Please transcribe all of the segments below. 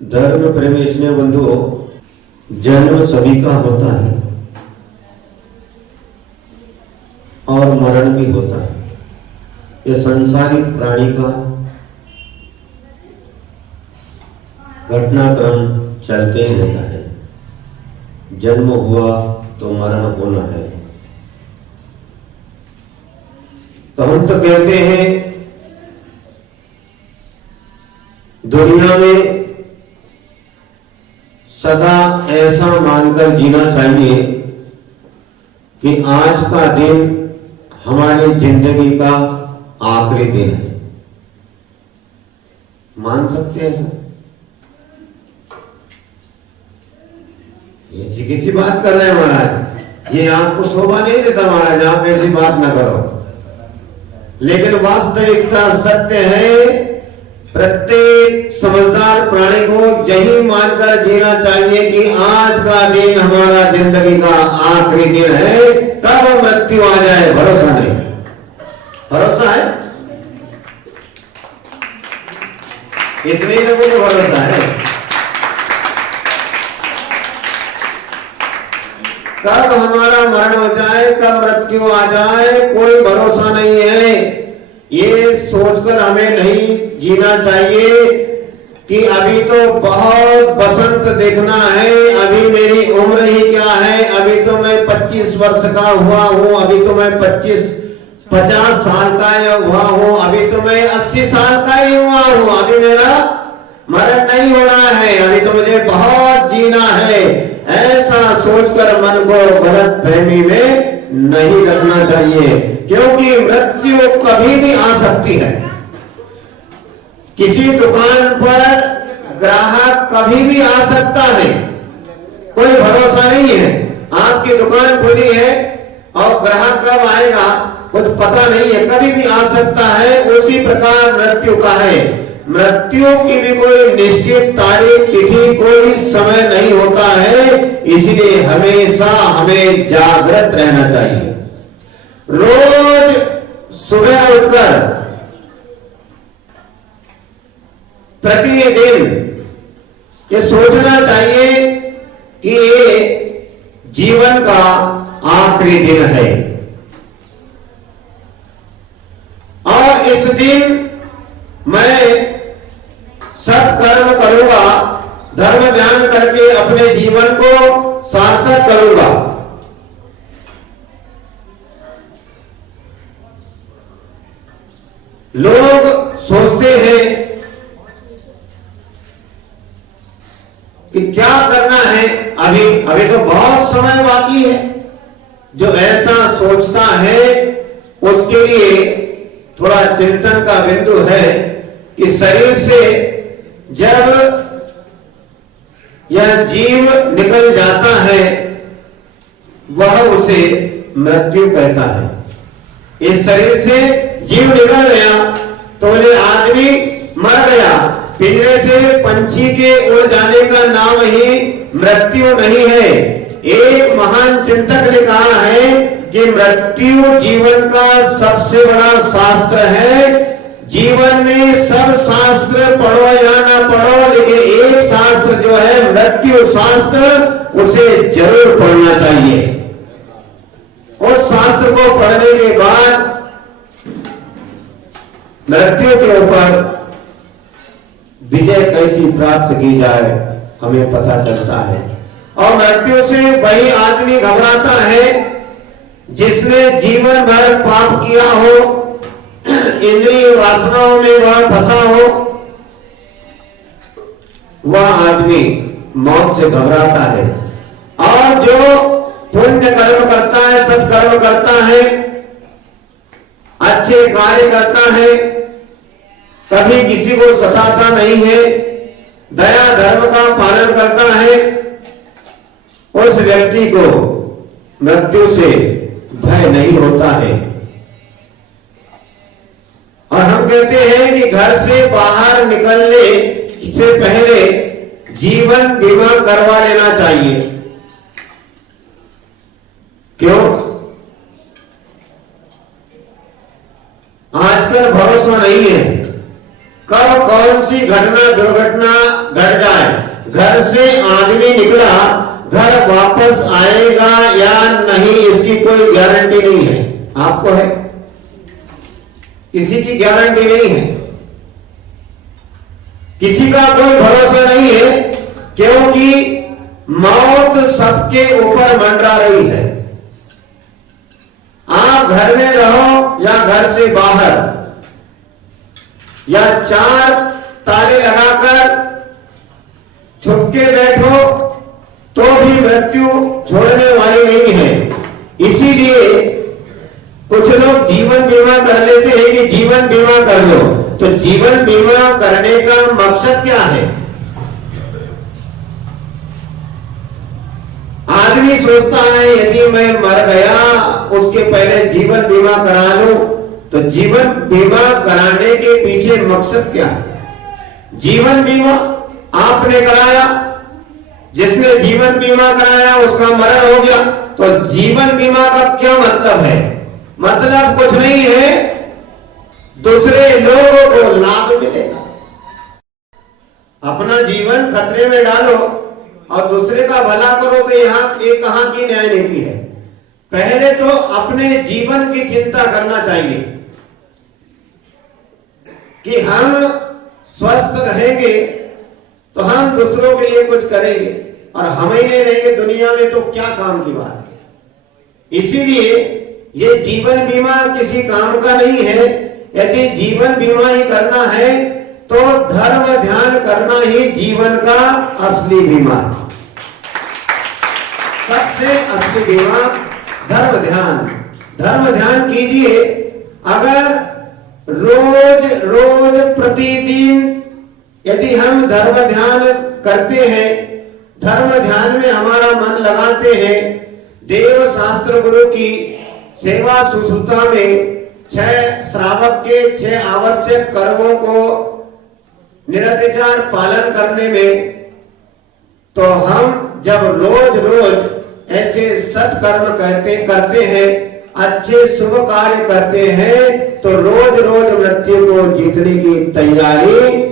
धर्म प्रेमी स्नेह बंधुओं, जन्म सभी का होता है और मरण भी होता है। यह संसारिक प्राणी का घटनाक्रम चलते ही रहता है। जन्म हुआ तो मरण होना है। तो हम तो कहते हैं दुनिया में सदा ऐसा मानकर जीना चाहिए कि आज का दिन हमारी जिंदगी का आखिरी दिन है। मान सकते हैं सर? ऐसी किसी बात कर रहे हैं महाराज, ये आपको शोभा नहीं देता महाराज, आप ऐसी बात ना करो। लेकिन वास्तविकता सत्य है। प्रत्येक समझदार प्राणी को यही मानकर जीना चाहिए कि आज का दिन हमारा जिंदगी का आखिरी दिन है। कब मृत्यु आ जाए भरोसा नहीं। भरोसा है? इतने लोगों को भरोसा है। कब हमारा मरण हो जाए, कब मृत्यु आ जाए, कोई भरोसा नहीं है। ये सोचकर हमें नहीं जीना चाहिए कि अभी तो बहुत बसंत देखना है, अभी मेरी उम्र ही क्या है, अभी तो मैं 25 वर्ष का हुआ हूं, अभी तो मैं 50 साल का हुआ हूं, अभी तो मैं 80 साल का ही हुआ हूं, अभी मेरा मरण नहीं हो रहा है, अभी तो मुझे बहुत जीना है। ऐसा सोचकर मन को गलत फहमी में नहीं रखना चाहिए, क्योंकि मृत्यु कभी भी आ सकती है। किसी दुकान पर ग्राहक कभी भी आ सकता है, कोई भरोसा नहीं है। आपकी दुकान खुली है और ग्राहक कब आएगा कुछ पता नहीं है, कभी भी आ सकता है। उसी प्रकार मृत्यु का है। मृत्यु की भी कोई निश्चित तारीख, तिथि, कोई समय नहीं होता है। इसलिए हमेशा हमें जागृत रहना चाहिए। रोज सुबह उठकर प्रतिदिन ये सोचना चाहिए कि ये जीवन का आखिरी दिन है और इस दिन मैं सत्कर्म करूंगा, धर्म ध्यान करके अपने जीवन को सार्थक करूंगा। लोग सोचते हैं कि क्या करना है, अभी तो बहुत समय बाकी है। जो ऐसा सोचता है उसके लिए थोड़ा चिंतन का बिंदु है कि शरीर से जब यह जीव निकल जाता है वह उसे मृत्यु कहता है। इस शरीर से जीव निकल गया तो बोले आदमी मर गया। पिंजरे से पंछी के उड़ जाने का नाम ही मृत्यु नहीं है। एक महान चिंतक ने कहा है कि मृत्यु जीवन का सबसे बड़ा शास्त्र है। जीवन में सब शास्त्र पढ़ो या ना पढ़ो, लेकिन एक शास्त्र जो है मृत्यु शास्त्र, उसे जरूर पढ़ना चाहिए। उस शास्त्र को पढ़ने के बाद मृत्यु के ऊपर विजय कैसी प्राप्त की जाए हमें पता चलता है। और मृत्यु से वही आदमी घबराता है जिसने जीवन भर पाप किया हो, इंद्रिय वासनाओं में वह फंसा हो। वह आदमी मौत से घबराता है। और जो पुण्य कर्म करता है, सत्कर्म करता है, अच्छे कार्य करता है, कभी किसी को सताता नहीं है, दया धर्म का पालन करता है, उस व्यक्ति को मृत्यु से भय नहीं होता है। और हम कहते हैं कि घर से बाहर निकलने से पहले जीवन बीमा करवा लेना चाहिए। क्यों? आजकल भरोसा नहीं है। कब कौन सी घटना दुर्घटना घट जाए, घर से आदमी निकला, घर वापस आएगा या नहीं इसकी कोई गारंटी नहीं है। आपको है? किसी की गारंटी नहीं है, किसी का कोई भरोसा नहीं है, क्योंकि मौत सबके ऊपर मंडरा रही है। आप घर में रहो या घर से बाहर, या चार ताले लगाकर छुपके बैठो, तो भी मृत्यु छोड़ने वाली नहीं है। इसीलिए कुछ लोग जीवन बीमा कर लेते हैं कि जीवन बीमा कर लो। तो जीवन बीमा करने का मकसद क्या है? आदमी सोचता है यदि मैं मर गया उसके पहले जीवन बीमा करा लूं। तो जीवन बीमा कराने के पीछे मकसद क्या है? जीवन बीमा आपने कराया, जिसने जीवन बीमा कराया उसका मरण हो गया, तो जीवन बीमा का क्या मतलब है? मतलब कुछ नहीं है, दूसरे लोगों को लाभ मिलेगा। अपना जीवन खतरे में डालो और दूसरे का भला करो, तो ये कहां की न्याय नीति है? पहले तो अपने जीवन की चिंता करना चाहिए कि हम स्वस्थ रहेंगे तो हम दूसरों के लिए कुछ करेंगे, और हम ही नहीं रहेंगे दुनिया में तो क्या काम की बात है। इसीलिए ये जीवन बीमा किसी काम का नहीं है। यदि जीवन बीमा ही करना है तो धर्म ध्यान करना ही जीवन का असली बीमा है। सबसे असली बीमा धर्म ध्यान। धर्म ध्यान कीजिए। अगर रोज रोज प्रतिदिन यदि हम धर्म ध्यान करते हैं, धर्म ध्यान में हमारा मन लगाते हैं, देव शास्त्र गुरु की सेवा शुश्रूषा में 6 श्रावक के 6 आवश्यक कर्मों को निरतिचार पालन करने में, तो हम जब रोज रोज ऐसे सत्कर्म करते हैं, अच्छे शुभ कार्य करते हैं, तो रोज रोज मृत्यु को जीतने की तैयारी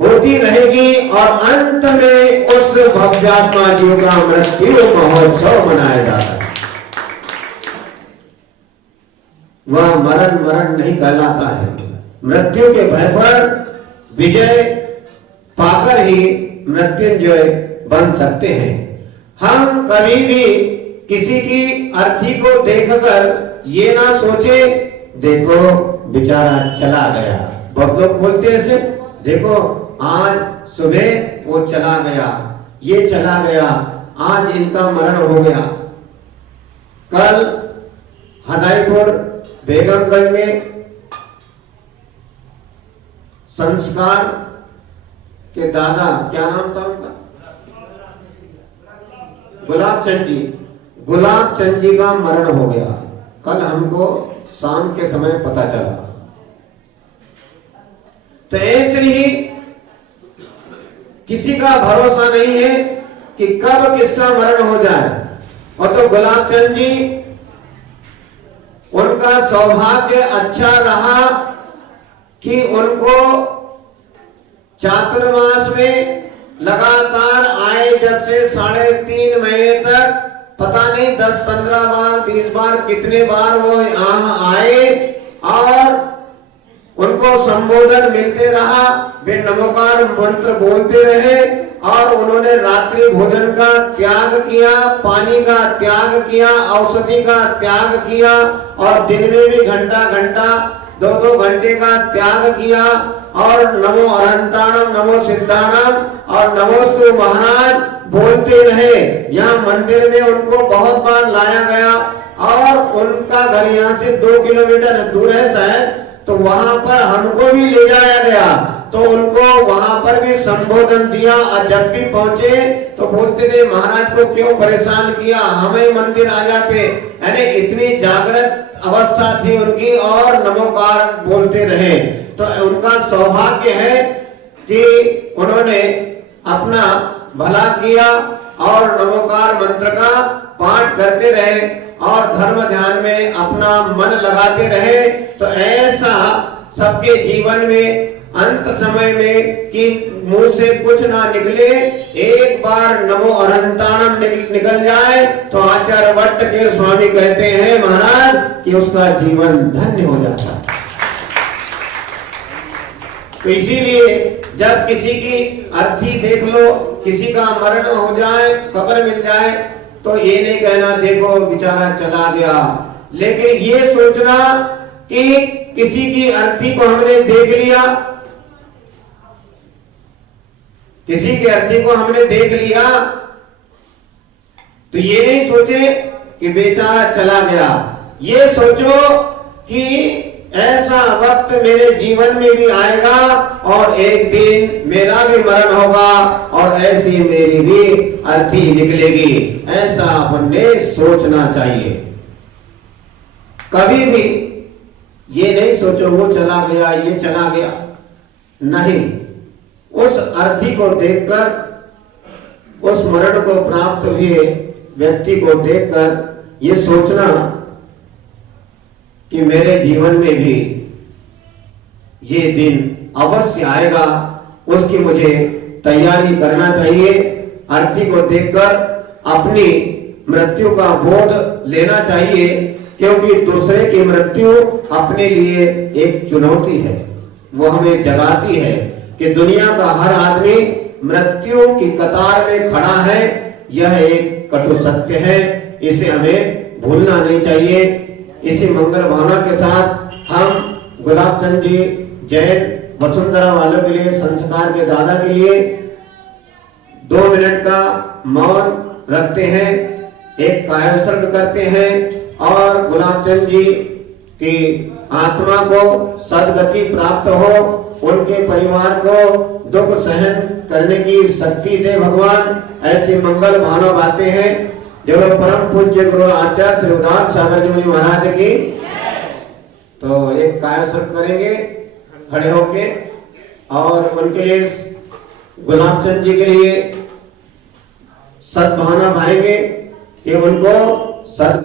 होती रहेगी और अंत में उस भव्यात्मा जीव का मृत्यु महोत्सव मनाया जाता है। वह मरण नहीं कहलाता है। मृत्यु के भय पर विजय पाकर ही मृत्युंजय बन सकते हैं। हम कभी भी किसी की अर्थी को देखकर ये ना सोचे देखो बेचारा चला गया। बहुत लोग बोलते ऐसे, देखो आज सुबह वो चला गया, ये चला गया, आज इनका मरण हो गया। कल हदाईपुर बेगमगंज में संस्कार के दादा, क्या नाम था उनका? गुलाब चंद जी का मरण हो गया। कल हमको शाम के समय पता चला। तो ऐसे ही किसी का भरोसा नहीं है कि कब किसका मरण हो जाए। और तो गुलाब चंद जी, उनका सौभाग्य अच्छा रहा कि उनको चातुर्मास में लगातार आए, जब से 3.5 महीने तक पता नहीं 10, 15 बार, 20 बार, कितने बार वो यहाँ आए और उनको संबोधन मिलते रहा। वे नमोकार मंत्र बोलते रहे और उन्होंने रात्रि भोजन का त्याग किया, पानी का त्याग किया, औषधि का त्याग किया और दिन में भी घंटा 2-2 घंटे का त्याग किया और नमो अरहंताणम, नमो सिद्धाणम और नमोस्तु महाराज बोलते रहे। यहाँ मंदिर में उनको बहुत बार लाया गया और उनका घर यहाँ से 2 किलोमीटर दूर है शायद, तो वहां पर हमको भी ले जाया गया। तो उनको वहां पर भी संबोधन दिया और जब भी पहुंचे तो बोलते थे महाराज को क्यों परेशान किया, हमें मंदिर आ जाते। यानी इतनी जागृत अवस्था थी उनकी और नमोकार बोलते रहे। तो उनका सौभाग्य है कि उन्होंने अपना भला किया और नमोकार मंत्र का पाठ करते रहे और धर्म ध्यान में अपना मन लगाते रहे। तो ऐसा सबके जीवन में अंत समय में कि मुंह से कुछ ना निकले, एक बार नमो अनंताणम निकल जाए तो आचार्य भट्ट के स्वामी कहते हैं महाराज कि उसका जीवन धन्य हो जाता है। तो इसीलिए जब किसी की अर्थी देख लो, किसी का मरण हो जाए, खबर मिल जाए, तो ये नहीं कहना देखो बेचारा चला गया, लेकिन ये सोचना कि किसी की अर्थी को हमने देख लिया, किसी के अर्थी को हमने देख लिया, तो ये नहीं सोचे कि बेचारा चला गया, ये सोचो कि ऐसा वक्त मेरे जीवन में भी आएगा और एक दिन मेरा भी मरण होगा और ऐसी मेरी भी अर्थी निकलेगी। ऐसा अपन ने सोचना चाहिए। कभी भी ये नहीं सोचो वो चला गया, ये चला गया, नहीं। उस अर्थी को देखकर, उस मरण को प्राप्त हुए व्यक्ति को देखकर ये सोचना कि मेरे जीवन में भी ये दिन अवश्य आएगा, उसकी मुझे तैयारी करना चाहिए। अर्थी को देखकर अपनी मृत्यु का बोध लेना चाहिए, क्योंकि दूसरे की मृत्यु अपने लिए एक चुनौती है। वो हमें जगाती है कि दुनिया का हर आदमी मृत्यु की कतार में खड़ा है। यह एक कटु सत्य है, इसे हमें भूलना नहीं चाहिए। इसी मंगल भावना के साथ हम गुलाब चंद जी जैन वसुंधरा वालों के लिए, संस्कार के दादा के लिए 2 मिनट का मौन रखते हैं, एक कायोत्सर्ग करते हैं और गुलाब चंद जी की आत्मा को सदगति प्राप्त हो, उनके परिवार को दुख सहन करने की शक्ति दे भगवान। ऐसी मंगल भावना बातें हैं जो परम पूज्य गुरु आचार्य श्री उदार सागर जी महाराज की। तो एक कायोत्सर्ग करेंगे खड़े होके और उनके लिए, गुलाब चंद जी के लिए सद्भावना भाएंगे कि उनको सद